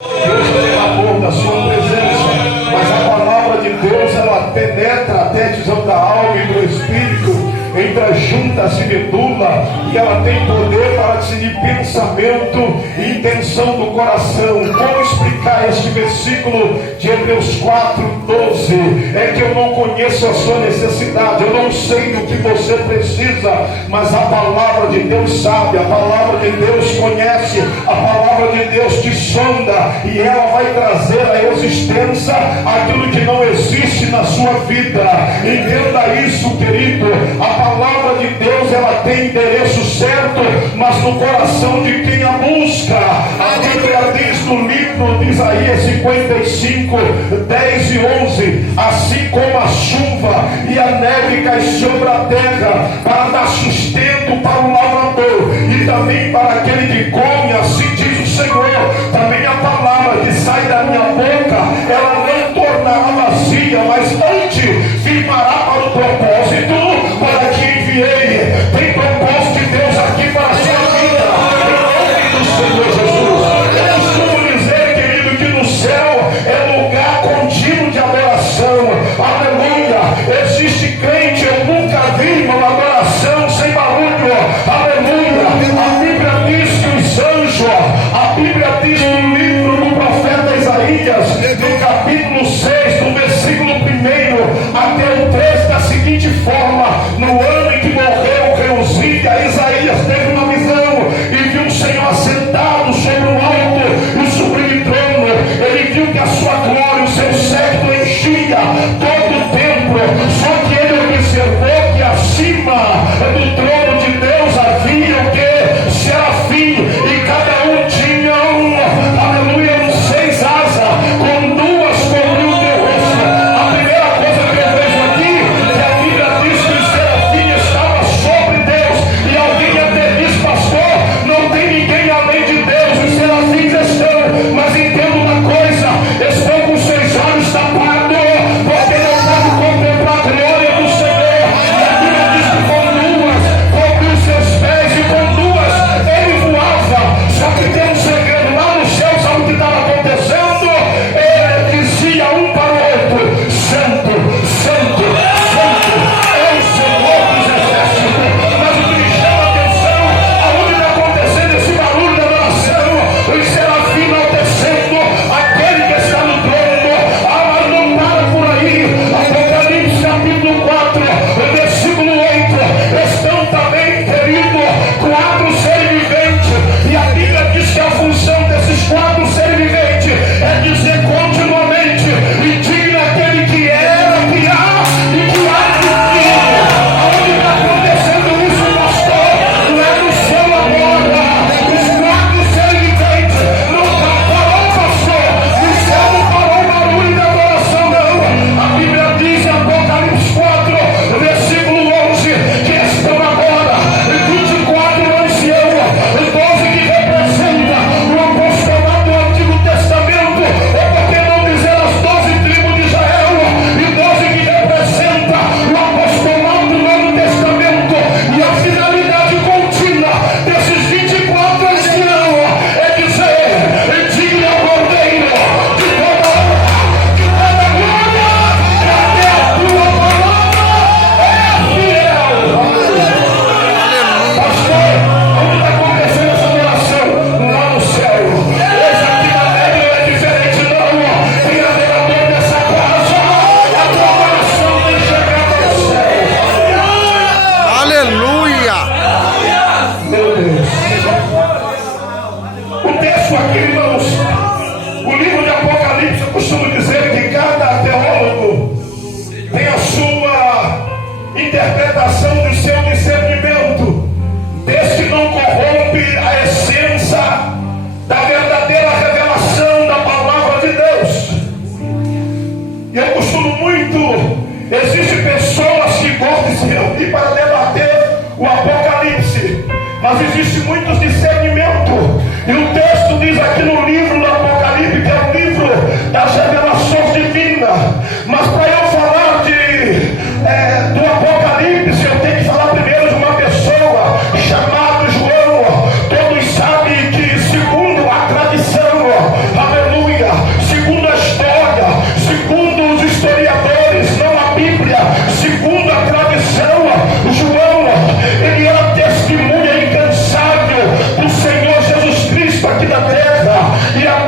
Deus é amor da sua presença, mas a palavra de Deus ela penetra até a divisão da alma e do espírito, entre as juntas e medula, e ela tem poder para discernir pensamento e intenção do coração. Como explicar este versículo de Hebreus 4:12? É que eu não conheço a sua necessidade, eu não sei do que você precisa, mas a palavra de Deus sabe, a palavra de Deus conhece, a palavra de Deus te sonda, e ela vai trazer à existência aquilo que não existe na sua vida. Entenda isso, querido. A palavra de Deus ela tem endereço certo, mas no coração de quem a busca. A Bíblia diz no livro de Isaías 55:10 e 11: assim como a chuva e a neve cai sobre a terra para dar sustento para o lavrador e também para aquele que come, assim diz o Senhor, também a palavra que sai da minha boca, ela não tornará vazia, mas antes firmará para o propósito para que enviei. Tem propósito de Deus aqui para a sua vida, em nome do Senhor Jesus. Eu costumo dizer, querido, que no céu é lugar contínuo de adoração. Aleluia. Existe crente, eu nunca vi uma adoração sem barulho. Aleluia. A Bíblia diz que os anjos, a Bíblia diz no livro do profeta Isaías, no capítulo 6, no versículo 1,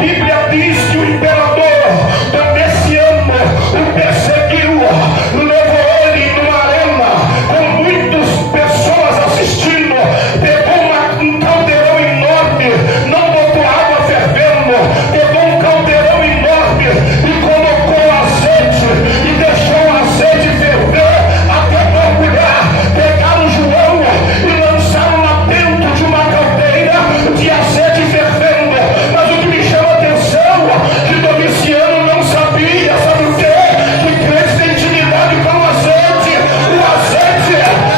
Bíblia diz que o imperador Domiciano o perseguiu, levou ele numa arena com muitas pessoas assistindo, pegou um caldeirão enorme, não botou água fervendo, pegou um caldeirão enorme e colocou azeite e deixou o azeite ferver até mergulhar. Pegaram João e lançaram lá dentro de uma caldeira de azeite fervendo. Mas o que me chama a atenção é que Domiciano não sabia, sabe o quê? Que crente tem intimidade com o azeite. O azeite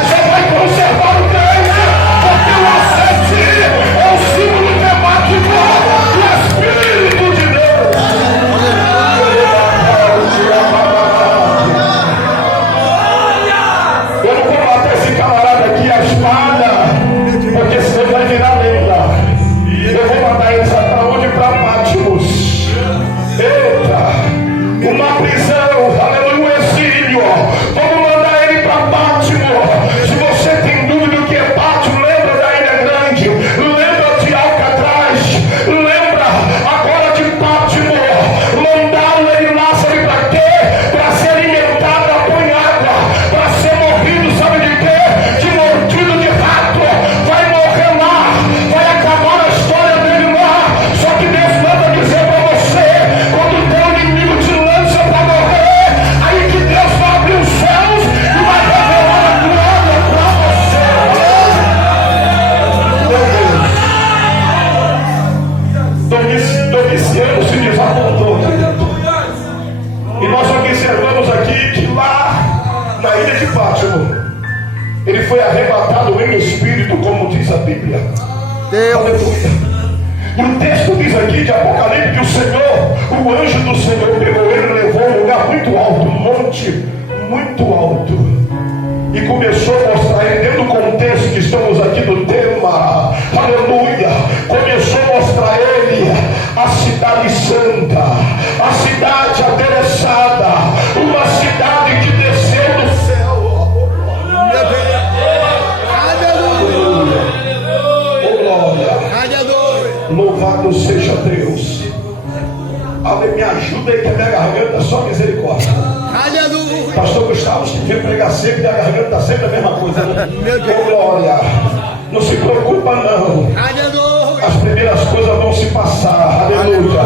só vai conservar o crente, porque o azeite é o símbolo temático do Espírito de Deus. Eu não vou matar esse camarada aqui a espada, porque senão vai virar lenda. Eu vou mandar ele sabe para onde? Para Patmos. Eita, uma prisão, aleluia, um exílio. Vamos mandar ele para Patmos. Se você tem dúvida do que é Patmos, lembra da Ilha Grande, lembra de Alcatraz, lembra agora de Patmos. Mandaram ele lá, sabe para quê? Para ser alimentado, põe água, para ser morrido, sabe de quê? De mordido de rato. Vai morrer lá, vai acabar a história dele lá. Só que Deus manda dizer para você, quando o teu inimigo te lança para morrer, aí que Deus vai abrir os céus e vai revelar a glória para você. Domiciano se desapontou. E nós observamos aqui que lá na ilha de Patmos ele foi arrebatado em espírito, como diz a Bíblia. Aleluia. E o texto diz aqui de Apocalipse que o Senhor, o anjo do Senhor, pegou ele e levou a um lugar muito alto, um monte muito alto, e começou a mostrar ele, dentro do contexto que estamos aqui do tema, aleluia, começou a mostrar ele a cidade santa, a cidade adereçada, uma cidade que desceu do céu. Louvado seja Deus. Me ajuda aí que a minha garganta só misericórdia. Aleluia. Pastor Gustavo, que vem pregar sempre, e a garganta está sempre a mesma coisa. Oh, glória. Não se preocupa não. Aleluia. As primeiras coisas vão se passar. Aleluia.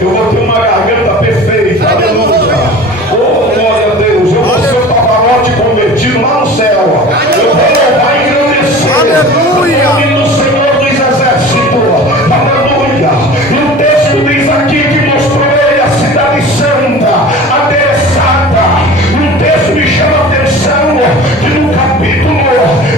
Eu vou ter uma garganta perfeita. Aleluia. Oh, glória a Deus. Eu vou ser o Pavarotti convertido lá no céu. Eu vou louvar e engrandecer. Aleluia. O nome do Senhor dos Exércitos. Aleluia. E o texto diz aqui que mostrou ele a cidade santa, adereçada. O texto me chama a atenção que no capítulo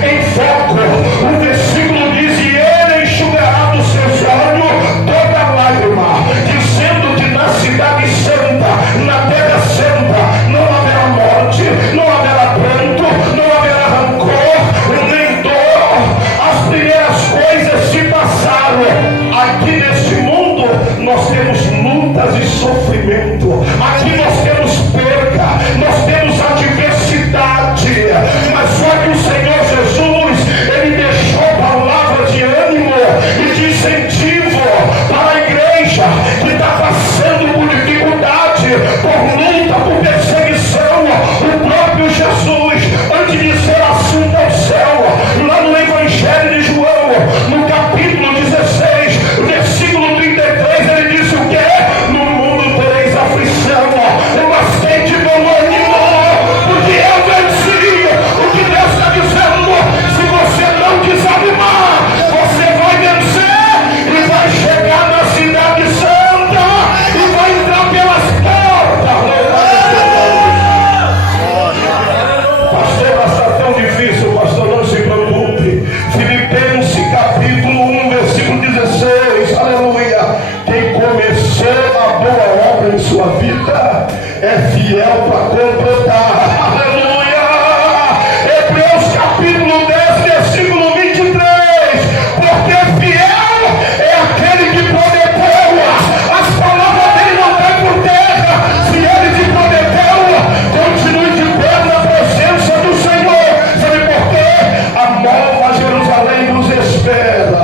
em foco, o versículo diz: e ele enxugará dos seus olhos toda lágrima, dizendo que na cidade santa, na terra santa, não haverá morte, não haverá pranto, não haverá rancor, nem dor. As primeiras coisas se passaram. Aqui neste mundo nós temos lutas e sofrimento. Aqui nós temos perca, nós temos adversidade. Mas só que o Senhor Jesus, ele deixou palavra de ânimo e de incentivo para a igreja que está passando por dificuldade, por luta, por perseguição. O próprio Jesus, antes de ser assunto ao céu, lá no Evangelho de João, no capítulo 16, versículo 33, ele disse o quê? No mundo tereis aflição, mas tende bom ânimo, porque eu venci. O que Deus está dizendo? Se você não desanimar, você vai vencer e vai chegar na cidade santa e vai entrar pelas portas. Pastor, está tão difícil, pastor, não se preocupe. Filipenses capítulo 1, versículo 16, aleluia. Quem começou a boa obra em sua vida é fiel para completar, aleluia. Hebreus capítulo 10, versículo 23, porque fiel é aquele que prometeu, as palavras dele não caem por terra. Se ele te prometeu, continue de pé na presença do Senhor. Sabe por quê? A nova Jerusalém nos espera.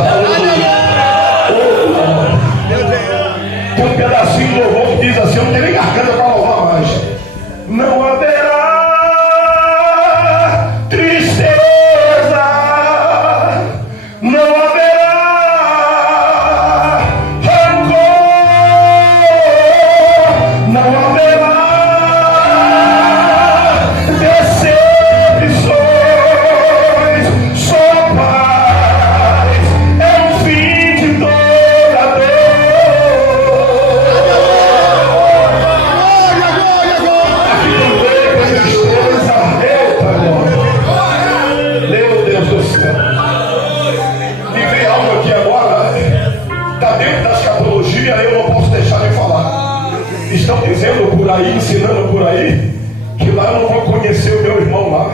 Estão dizendo por aí, ensinando por aí, que lá eu não vou conhecer o meu irmão lá.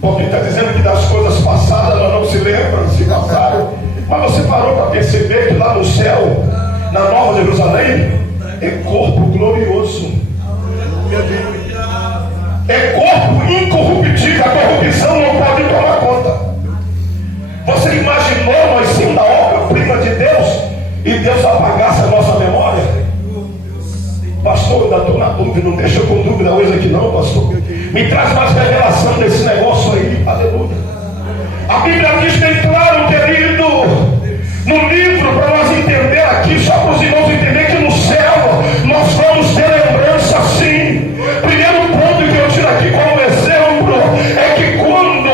Porque está dizendo que das coisas passadas ela não se lembra, se passaram. Mas você parou para perceber que lá no céu, na Nova Jerusalém, é corpo glorioso. É corpo incorruptível. A corrupção não pode tomar conta. Você imaginou nós sendo da obra-prima de Deus e Deus apagasse a nossa memória? Pastor, eu ainda estou na dúvida. Não deixa eu com dúvida hoje aqui não, pastor. Me traz mais revelação desse negócio aí. Aleluia. A Bíblia diz bem claro, querido, no livro, para nós entender aqui, só para os irmãos entenderem que no céu nós vamos ter lembrança sim. Primeiro ponto que eu tiro aqui como exemplo é que quando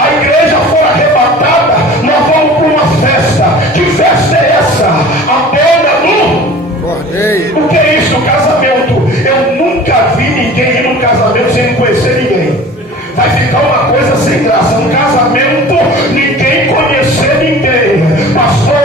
a igreja for arrebatada, nós vamos para uma festa. Que festa é essa? A boda do Cordeiro. O que é isso? O casamento. Eu nunca vi ninguém ir num casamento sem conhecer ninguém. Vai ficar uma coisa sem graça. No casamento, ninguém conhecer ninguém. Pastor,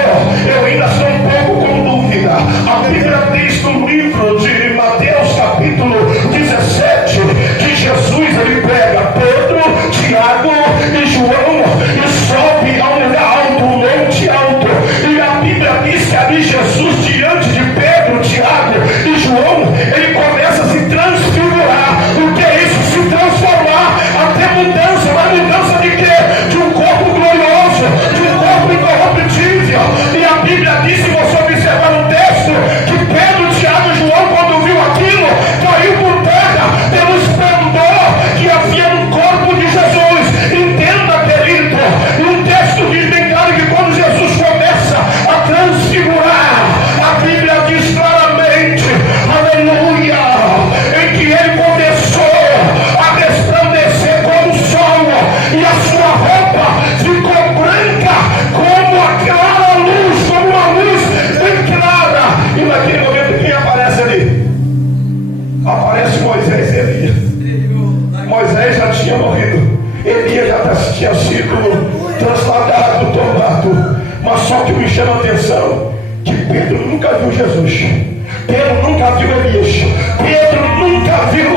eu ainda estou um pouco com dúvida. A Bíblia diz no livro de Mateus, capítulo 17, que Jesus ele pega Pedro, Tiago e João e sobe a um lugar alto, um monte alto. E a Bíblia diz que ali Jesus, diante de Pedro, Tiago e João, ele começa a se transfigurar. O que é isso? Se transformar. Até mudança, mas mudança de quê? De um corpo glorioso, de um corpo incorruptível. E a Bíblia diz, se você observar no texto, que Pedro, Tiago e João, quando viu aquilo, caiu por terra pelo esplendor que havia no corpo de Jesus. Entenda, querido, e o texto diz bem claro que quando Jesus começa a transfigurar, a Bíblia diz claramente, aleluia, em que ele começou a resplandecer como o sol, e a sua roupa ficou branca como a clara luz, como uma luz bem clara. E naquele momento quem aparece ali? Aparece Moisés e Elias. Moisés já tinha morrido, Elias já tinha sido transladado, tomado. Mas só que me chama a atenção que Pedro nunca viu Jesus, Pedro nunca viu Elias, Pedro nunca viu,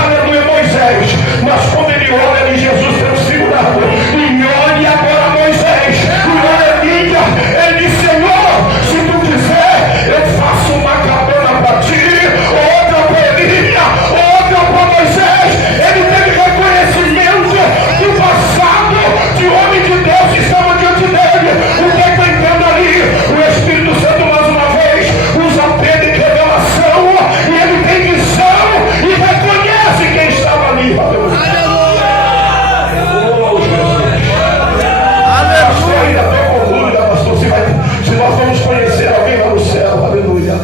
aleluia, Moisés. Mas quando ele olha ali Jesus transfigurado, e olha agora Moisés, e olha Elias, ele diz: Senhor, se tu quiser, eu faço uma cabana para ti, outra para Elias, outra para Moisés. Ele teve reconhecimento do passado de homem de Deus que estava diante dele. O que é que eu entendo ali? O Espírito Santo mais uma vez usa Pedro em revelação, e ele tem visão e reconhece quem estava ali. Aleluia. Oh, Jesus. Pastor, ainda estou com dúvida, pastor, se nós vamos conhecer alguém lá no céu. Aleluia.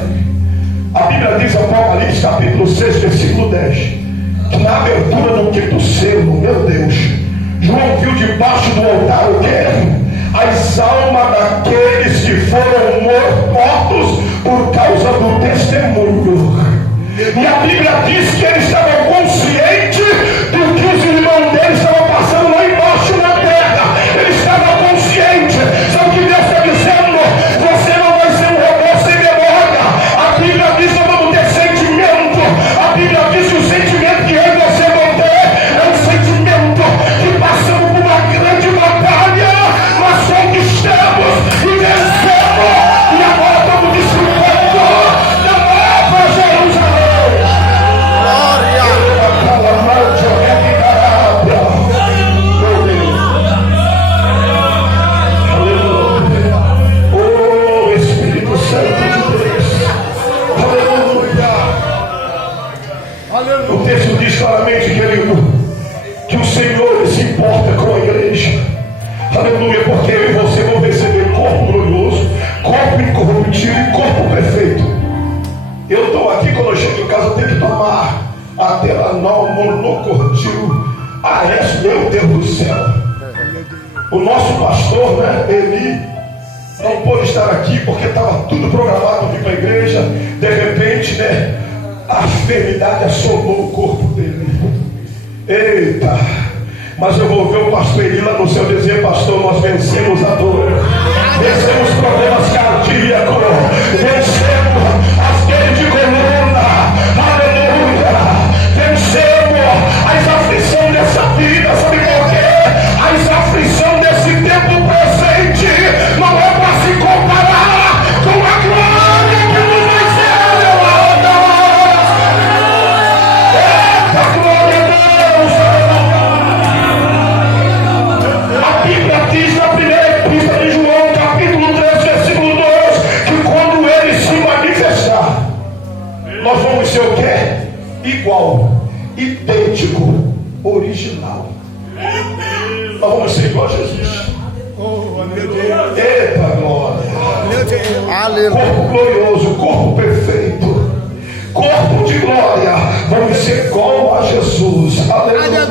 A Bíblia diz, Apocalipse capítulo 6, versículo 10, que na abertura do quinto selo, meu Deus, João viu debaixo do altar o quê? As almas daqueles que foram mortos por causa do testemunho. E a Bíblia diz que eles estavam conscientes do que os irmãos deles estavam passando lá embaixo na terra. Eles estavam conscientes. Sabe o que Deus está dizendo? Você não vai ser um robô sem memória. A Bíblia diz que nós vamos ter sentimento. A Bíblia diz que o sentimento que eu e você vão ter é um sentimento que passamos por uma grande batalha, mas conquistamos e vencemos. E agora estamos desfrutando da nova Jerusalém. Oh, Espírito Santo de Deus. Aleluia. O texto diz claramente, querido, que o Senhor se importa com a igreja. Aleluia, porque eu e você vão receber corpo glorioso, corpo incorruptível e corpo perfeito. Eu estou aqui, quando eu chego em casa, eu tenho que tomar a Telanol monocortil AS, meu Deus do céu. O nosso pastor, né, ele não pôde estar aqui porque estava tudo programado vir para a igreja. De repente, né, a enfermidade assolou o corpo dele. Eita! Mas eu vou ver o pastor Eli lá no céu dizer: pastor, nós vencemos a dor, vencemos problemas cardíacos, vencemos aqueles igual, idêntico, original. Nós vamos ser igual a Jesus. Oh, meu Deus. Eita glória! Meu Deus. Aleluia. Corpo glorioso, corpo perfeito, corpo de glória. Vamos ser igual a Jesus. Aleluia,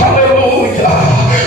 aleluia.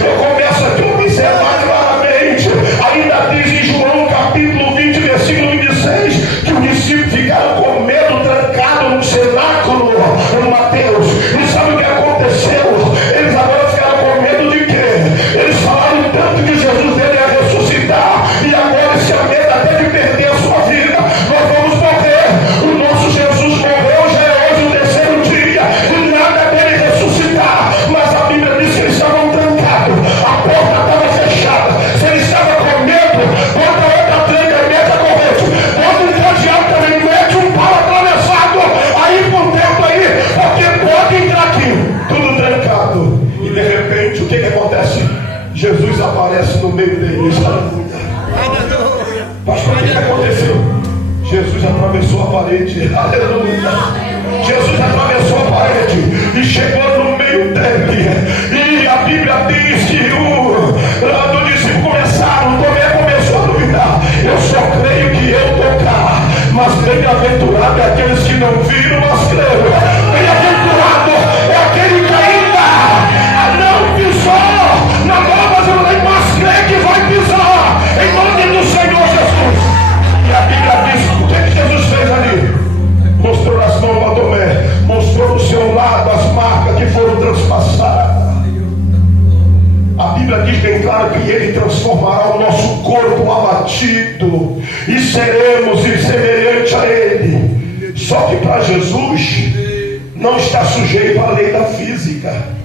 Eu começo aqui a observar claramente. Ainda diz em João capítulo 20, versículo 26, que os discípulos ficaram com medo, trancados no cenáculo, no Mateus. E sabe o que aconteceu? Eles agora ficaram com medo de quê? Eles falaram tanto que Jesus ia ressuscitar, e agora esse medo até de perder a sua vida. Nós vamos morrer. O nosso Jesus morreu, já é hoje o terceiro dia, e nada dele ressuscitar. Mas a Bíblia diz que eles estavam trancados, a porta estava fechada. Se ele estava com medo, bota outra tranca, mete a corrente, bota um cadeado também, mete um pau atravessado aí por dentro aí, porque pode entrar aqui, tudo trancado. E de repente o que acontece? Jesus aparece no meio deles. Aleluia. Pastor, o que aconteceu? Jesus atravessou a parede. Aleluia. Jesus atravessou a parede e chegou no meio dele. E a Bíblia diz que os discípulos começaram, Tomé começou a duvidar. Eu só creio que eu tocar. Mas bem-aventurado é aqueles que não viram, mas creram. Bem-aventurado é aquele que ainda não pisou na nova Jerusalém, mas crê que vai pisar em nome do Senhor Jesus. E a Bíblia diz, o que Jesus fez ali? Mostrou as mãos para Tomé, mostrou do seu lado as marcas que foram transpassadas. A Bíblia diz bem claro que ele transformará o nosso corpo abatido e seremos semelhantes a ele. Só que para Jesus não está sujeito à lei da física.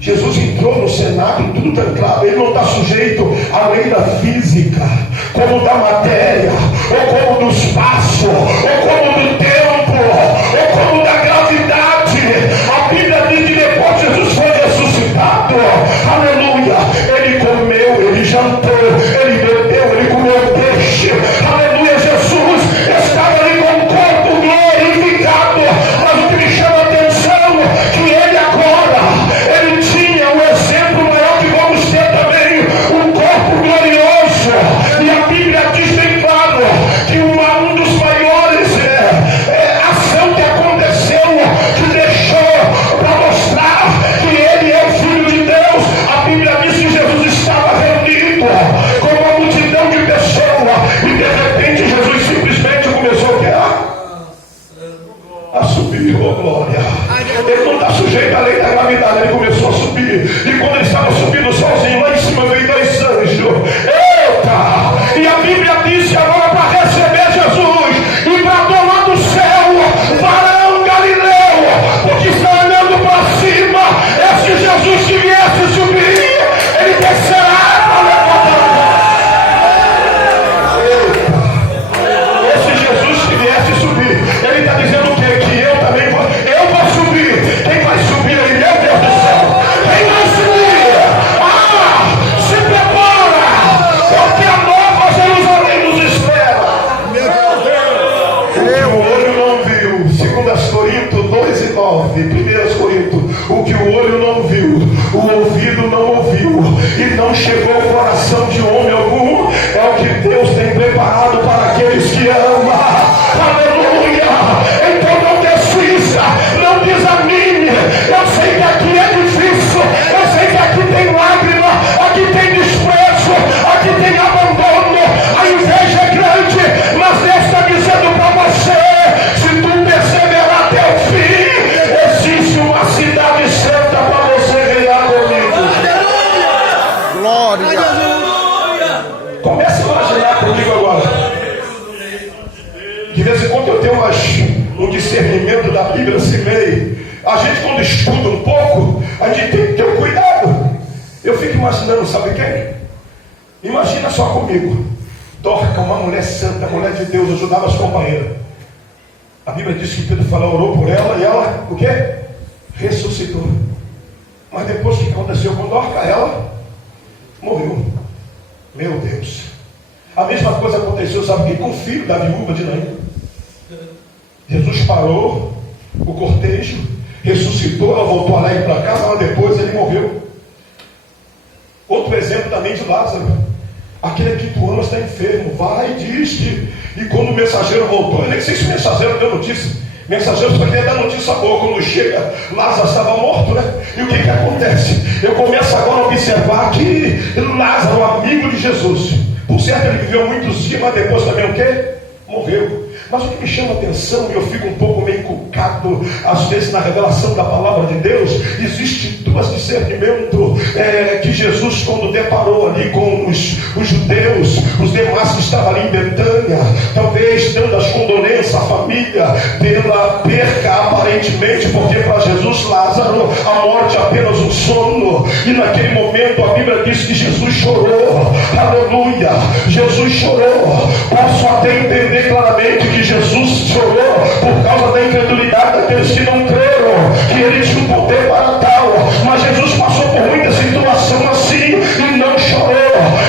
Jesus entrou no cenáculo, tudo trancado. Ele não está sujeito à lei da física, como da matéria, ou como do espaço, ou como do tempo, ou como da gravidade. A Bíblia diz que depois Jesus foi ressuscitado, aleluia, ele comeu, ele jantou, ele bebeu, ele comeu peixe, aleluia. Jesus estava ali com o corpo glorificado. Mas o que me chama a atenção é que ele agora, ele tinha o exemplo maior que vamos ter também, um corpo glorioso. E a Bíblia diz bem claro que um dos maiores ação que aconteceu, que deixou para mostrar que ele é o Filho de Deus. A Bíblia diz que Jesus estava reunido com uma multidão de pessoas, e de repente Jesus simplesmente começou a subir, oh glória. Ele não está sujeito à lei da gravidade, ele começou a subir, e quando ele estava subindo sozinho, lá em cima veio dois anjos. Eita! E a Bíblia diz que agora para receber Jesus e para tomar do céu, varão Galileu, porque está olhando para cima, esse Jesus que viesse subir, ele descerá para levantar. Eita! Esse Jesus que viesse subir, ele está dizendo o quê? Que eu também vou, eu vou subir. Quem vai subir aí? Meu Deus do céu! Quem vai subir? Se prepara, porque a nova Jerusalém nos espera. O que o olho não viu, 2 Coríntios 2:9, 1 Coríntios, o que o olho não viu, o ouvido não ouviu, e não chegou ao coração de homem algum, é o que Deus tem preparado para aqueles que amam. Aleluia! Então não desista, não desanime. Eu sei que aqui é difícil, eu sei que aqui tem lágrima, aqui tem desprezo, aqui tem abandono, a inveja é grande, mas Deus está dizendo para você, se tu perseverar até o fim, existe uma cidade santa para você reinar comigo. Glória. Comece a imaginar comigo agora. De vez em quando eu tenho um discernimento da Bíblia assim meio. A gente quando estuda um pouco, a gente tem que ter um cuidado. Eu fico imaginando, sabe quem? Imagina só comigo. Dorca, uma mulher santa, mulher de Deus, ajudava as companheiras. A Bíblia diz que Pedro falou, orou por ela, e ela, o quê? Ressuscitou. Mas depois o que aconteceu com Dorca? Ela morreu. Meu Deus. A mesma coisa aconteceu, sabe o quê? Com o filho da viúva de Naim. Jesus parou, o cortejo, ressuscitou, ela voltou alegre para casa, mas depois ele morreu. Outro exemplo também de Lázaro, aquele que tu amas está enfermo, vai e diz que, e quando o mensageiro voltou, eu nem sei se o mensageiro deu notícia, o mensageiro só queria dar notícia boa, quando chega, Lázaro estava morto, né? E o que acontece? Eu começo agora a observar que Lázaro, amigo de Jesus, por certo ele viveu muitos dias, mas depois também o quê? Morreu. Mas o que me chama a atenção, e eu fico um pouco meio encucado, às vezes na revelação da palavra de Deus, existe duas discernimentos que Jesus, quando deparou ali com os judeus, os demais que estavam ali em Betânia, talvez dando as condolências à família pela perca aparentemente, porque para Jesus Lázaro a morte é apenas um sono, e naquele momento a Bíblia diz que Jesus chorou, aleluia, Jesus chorou. Posso até entender claramente que Jesus chorou por causa da incredulidade daqueles que não creram que ele tinha um poder para tal, mas Jesus passou por muita situação assim e não chorou.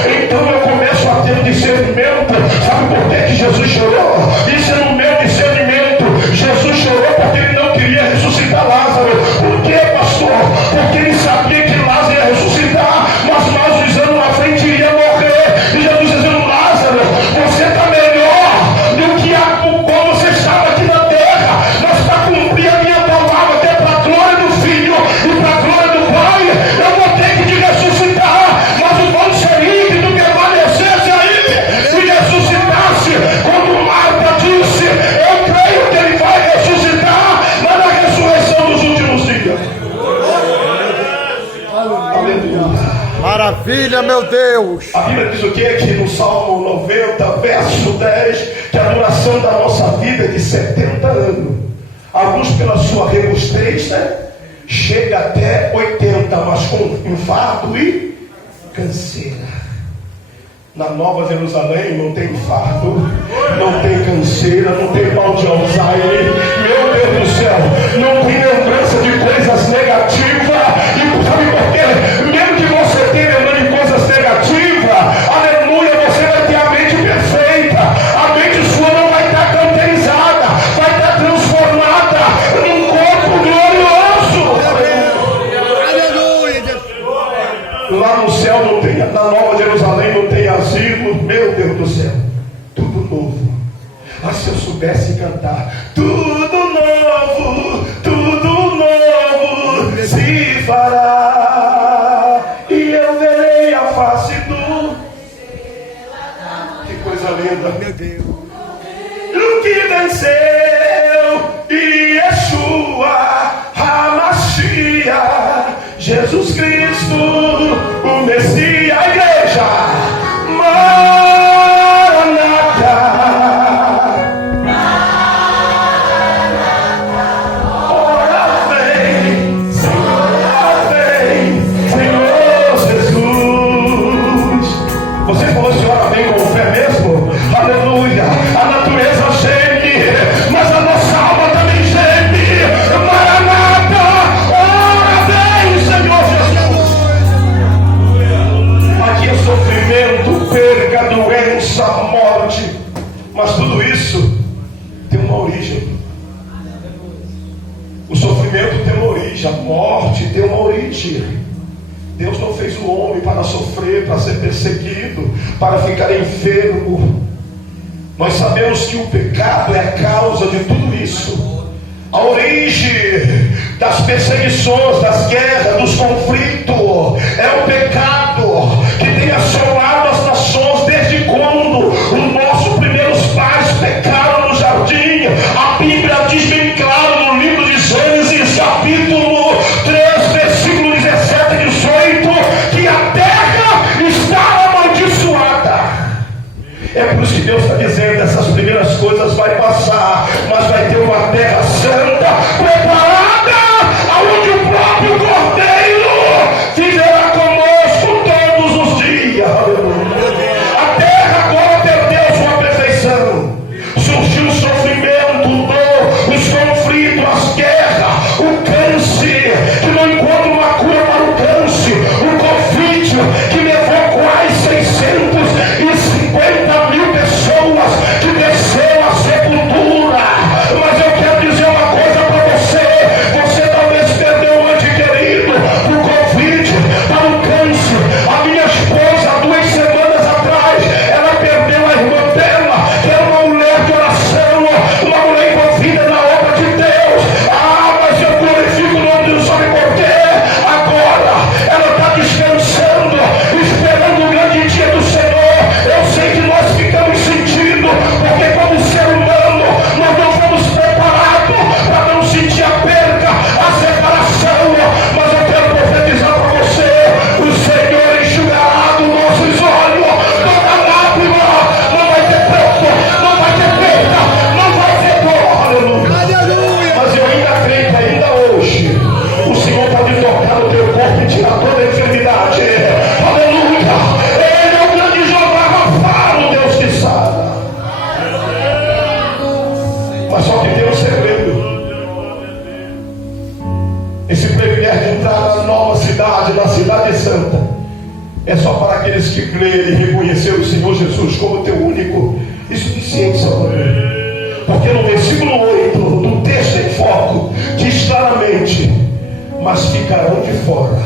Então eu começo a ter discernimento. Sabe por que Jesus chorou? Isso é no meu discernimento. Jesus chorou porque ele não queria ressuscitar Lázaro. Por que, pastor? Porque ele sabia que Lázaro ia ressuscitar, mas mais uns anos na frente iria morrer. E Jesus dizendo: Lázaro, você está melhor do que como você estava aqui na terra, mas para cumprir a minha palavra, até para a glória do Filho e para a glória do Pai, eu vou ter que te ressuscitar. Mas o bom seria que tu permanecesse aí e ressuscitasse. Quando Marta disse: eu creio que ele vai ressuscitar, mas na ressurreição dos últimos dias. Aleluia. Maravilha, meu Deus. A Bíblia diz o quê? Que no Salmo 90, verso 10, que a duração da nossa vida é de 70 anos. Alguns pela sua robustez, né? Chega até 80, mas com infarto e canseira. Na Nova Jerusalém não tem infarto, não tem canseira, não tem mal de Alzheimer. Meu Deus do céu, não tem lembrança de coisas negativas. E sabe por quê? Mesmo que você tenha lembrando de coisas negativas, aleluia, você vai ter a mente perfeita. A mente sua não vai estar cauterizada, vai estar transformada num corpo glorioso. Aleluia. Lá no céu não tem, na Nova Jerusalém não tem asilo, meu Deus do céu, tudo novo. Ah, se eu soubesse cantar, tudo novo se fará, e eu verei a face do. Que coisa linda, Meu Deus. o que venceu, Yeshua HaMashiach, Jesus Cristo, o Messias, a igreja, Maranata. Ora vem, Senhor Jesus. Você falou se ora vem com fé mesmo? Aleluia. A natureza geme, mas a nossa alma também geme. Maranata, ora vem, Senhor Jesus. Aqui é sofrimento, perca, doença, morte, mas tudo isso tem uma origem. O sofrimento tem uma origem, a morte tem uma origem. Deus não fez o homem para sofrer, para ser perseguido, para ficar enfermo. Nós sabemos que o pecado é a causa de tudo isso. A origem das perseguições, das guerras, dos conflitos é o pecado que tem assolado as nações desde quando os nossos primeiros pais pecaram no jardim. A Bíblia diz bem claro no livro de Gênesis, capítulo 3, versículo 17 e 18, que a terra está amaldiçoada. É por isso que Deus está dizendo: essas primeiras coisas vai passar, mas vai ter uma terra santa preparada, aonde o próprio Cordeiro viverá conosco todos os dias. Aleluia. A terra agora perdeu sua perfeição. Surgiu o sofrimento, dor, os conflitos, as guerras, o câncer, que não encontra uma cura para o câncer, o Covid, que levou quase 650 mil pessoas que desceram à sepultura. Mas eu quero dizer Mas só que tem um segredo. Esse privilégio de entrar na nova cidade, na cidade santa, é só para aqueles que crerem e reconhecer o Senhor Jesus como teu único e suficiente Salvador. Porque no versículo 8 do texto em foco diz claramente: mas ficarão de fora.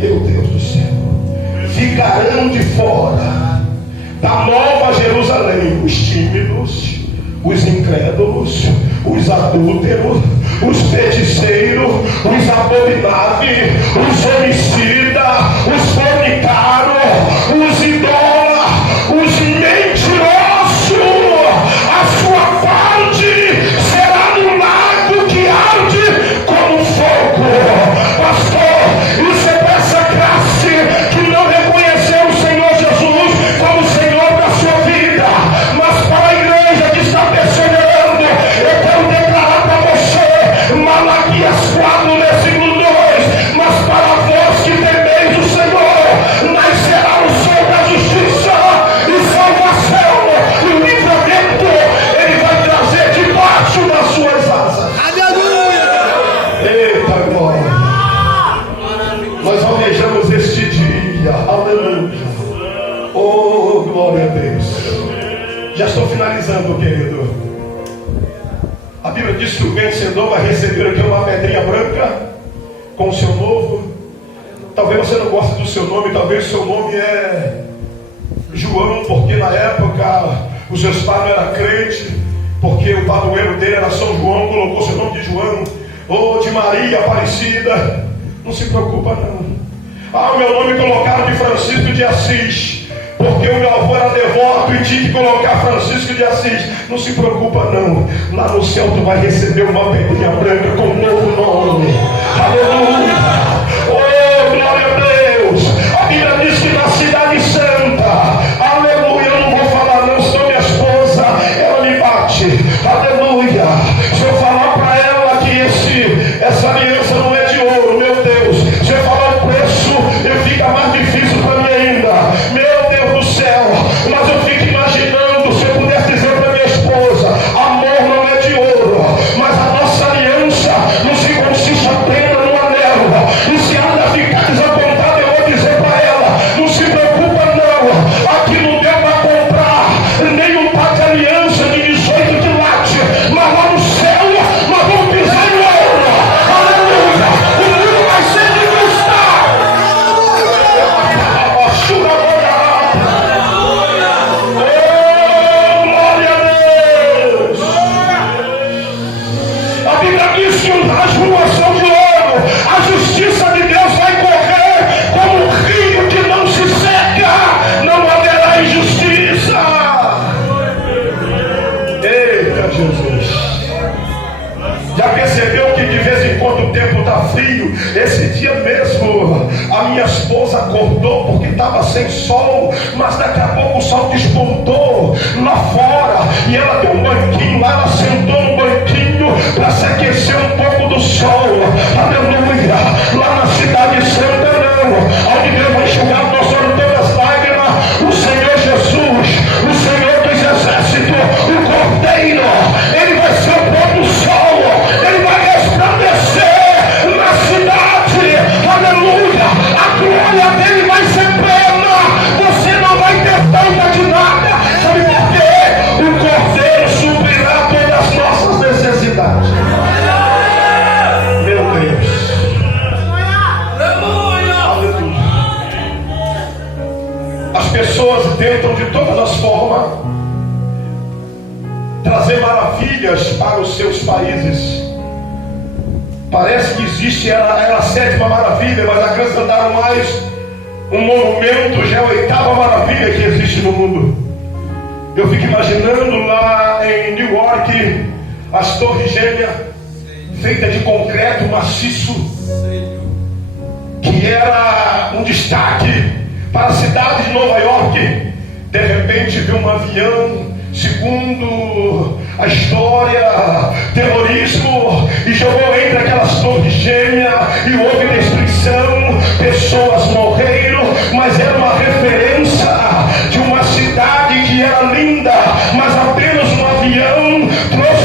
Meu Deus do céu, ficarão de fora da nova Jerusalém os tímidos, os incrédulos, os adúlteros, os feiticeiros, os abomináveis, os homicidas, os fornicários, os idólatras, os mentirosos. A sua parte será no lago que arde como fogo. Pastor, isso é dessa classe que não reconheceu o Senhor Jesus como Senhor da sua vida. Mas para a igreja que está perseverando, eu quero declarar para você Malaquias 4, versículo 2: mas para vós que temeis o Senhor, nascerá o sol da justiça e salvação, e o livramento Ele vai trazer debaixo das suas asas. Aleluia! Eita glória! Nós almejamos este dia. Aleluia! Oh, glória a Deus! Já estou finalizando, querido. A Bíblia diz que o vencedor vai receber aqui uma pedrinha branca com o seu novo. Talvez você não goste do seu nome, talvez o seu nome é João, porque na época os seus pais não eram crentes, porque o padroeiro dele era São João, colocou seu nome de João, ou de Maria Aparecida. Não se preocupa não. Ah, o meu nome colocaram de Francisco de Assis, porque o meu avô era devoto e tinha que colocar Francisco de Assis. Não se preocupa não. Lá no céu tu vai receber uma pedrinha branca com um novo nome. Aleluia! Oh, glória a Deus! A Bíblia diz que na cidade santa, aleluia, eu não vou falar não, senão minha esposa, ela me bate. Aleluia! Se eu falar para ela que essa aliança não é de ouro, meu Deus, se eu falar o preço, fica mais difícil para mim ainda. Meu Deus do céu, mas eu fico imaginando, se eu pudesse dizer para minha esposa: amor não é de ouro, mas a nossa aliança não se consiste apenas no anel. E se ela ficar desapontada, eu vou dizer para ela: não se preocupa não, aqui não deu para comprar nem um par de aliança de 18 quilates, mas lá no céu nós vamos pisar em ouro. Aleluia! O mundo vai ser de cristal. Glória a Deus! A Bíblia diz que as ruas são de ouro, a justiça de Deus vai correr como um rio que não se seca, não haverá injustiça. Eita Jesus! Já percebeu que de vez em quando o tempo está frio? Esse dia mesmo a minha esposa acordou porque estava sem sol, mas daqui a pouco o sol despontou lá fora e ela deu um banquinho lá, ela sentou no banquinho para se aquecer um pouco do sol. Aleluia! Lá na cidade santa não, onde Deus vai enxugar nosso olho todas as lágrimas, o Senhor Jesus, o Senhor dos exércitos, o Cordeiro, Ele vai ser o próprio sol, Ele vai resplandecer na cidade. Aleluia! A glória dele vai ser plena, você não vai ter falta de nada. Sabe por quê? O Cordeiro suprirá todas as nossas necessidades. Meu Deus! Aleluia! As pessoas tentam de todas as formas trazer maravilhas para os seus países. Parece que existe a sétima maravilha, mas acrescentaram mais um monumento, já é a oitava maravilha que existe no mundo. Eu fico imaginando lá em New York as torres gêmeas feitas de concreto maciço, que era um destaque para a cidade de Nova York. De repente veio um avião, segundo a história, terrorismo, e jogou entre aquelas torres gêmeas e houve destruição, pessoas morreram, mas era uma referência de uma cidade que era linda, mas apenas um avião trouxe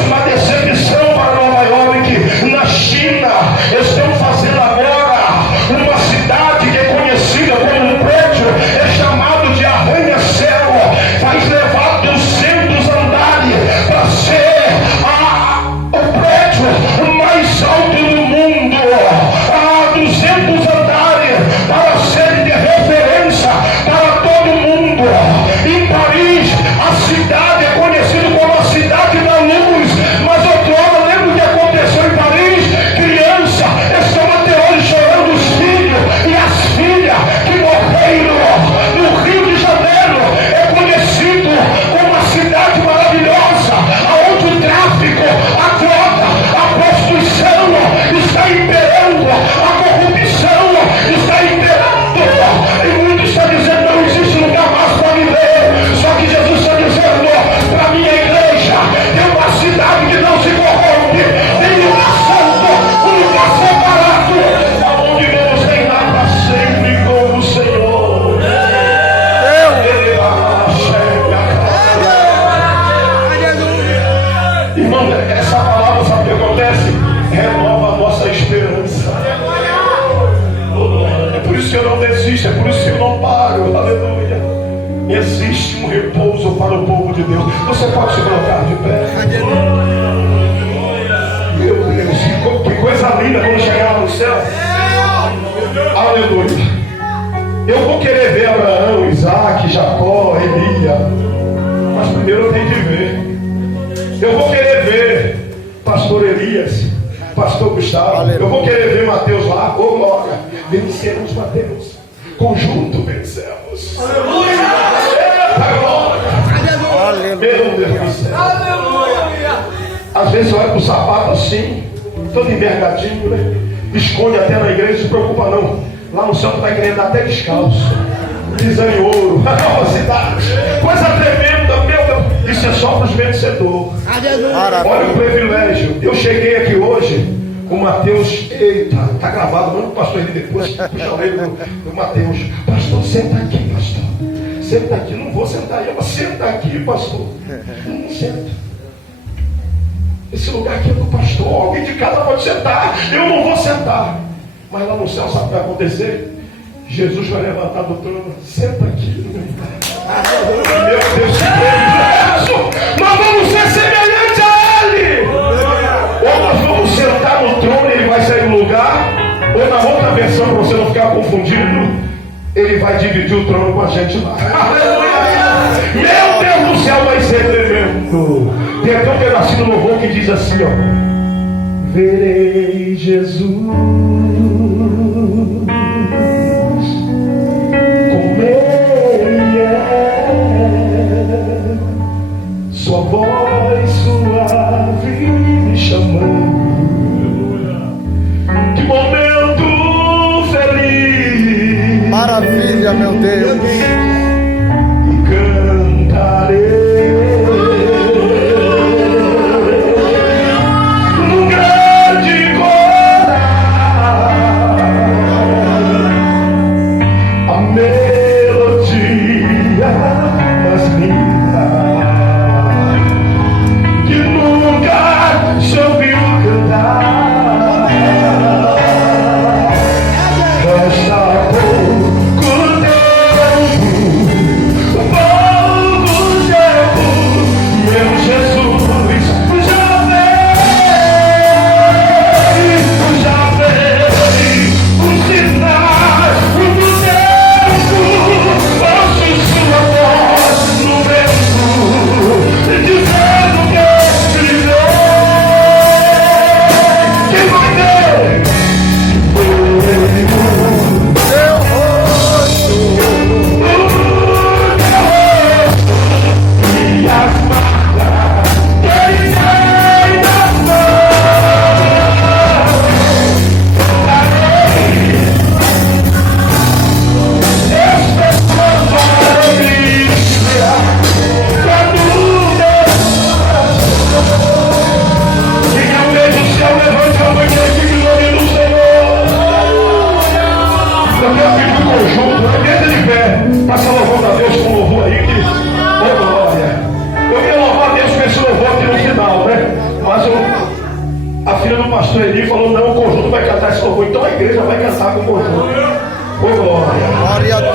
Irmão, essa palavra, sabe o que acontece? Renova a nossa esperança. É por isso que eu não desisto, é por isso que eu não paro. Aleluia. Existe um repouso para o povo de Deus. Você pode se colocar de pé. Meu Deus, que coisa linda quando chegar lá no céu. Aleluia. Eu vou querer ver Abraão, Isaac, Jacó, Elia. Mas primeiro eu tenho que ver. Eu vou querer ver pastor Elias, pastor Gustavo. Aleluia. Eu vou querer ver Mateus lá. Ô glória. Vencemos Mateus. Conjunto vencemos. Aleluia. Aleluia. Meu Deus do céu. Às vezes você olha para o sapato assim, todo envergadinho, né? Esconde até na igreja, não se preocupa não. Lá no céu tu vai querendo até descalço, pisando em ouro, coisa tremenda, meu Deus. Isso é só para os vencedores. Olha o privilégio. Eu cheguei aqui hoje com o Mateus. Eita, tá gravado, manda o pastor ele depois. Puxa a orelha do Mateus. Pastor, senta aqui, pastor. Senta aqui, não vou sentar aí, mas senta aqui, pastor. Não senta. Esse lugar aqui é do pastor. Alguém de casa pode sentar. Eu não vou sentar. Mas lá no céu, sabe o que vai acontecer? Jesus vai levantar do trono. Senta aqui. Meu Deus, nós vamos ser semelhantes a Ele. Ou nós vamos sentar no trono e Ele vai sair do lugar. Ou na outra versão, para você não ficar confundido, Ele vai dividir o trono com a gente lá. Meu Deus do céu, vai ser tremendo. Tem até um pedacinho do louvor que diz assim, ó: verei Jesus como Ele é, sua voz suave me chamando. Que momento feliz. Maravilha, meu Deus. E cantarei falou, não, o conjunto vai cantar esse louvor, então a igreja vai cantar com o conjunto. Ô glória. Glória a Deus.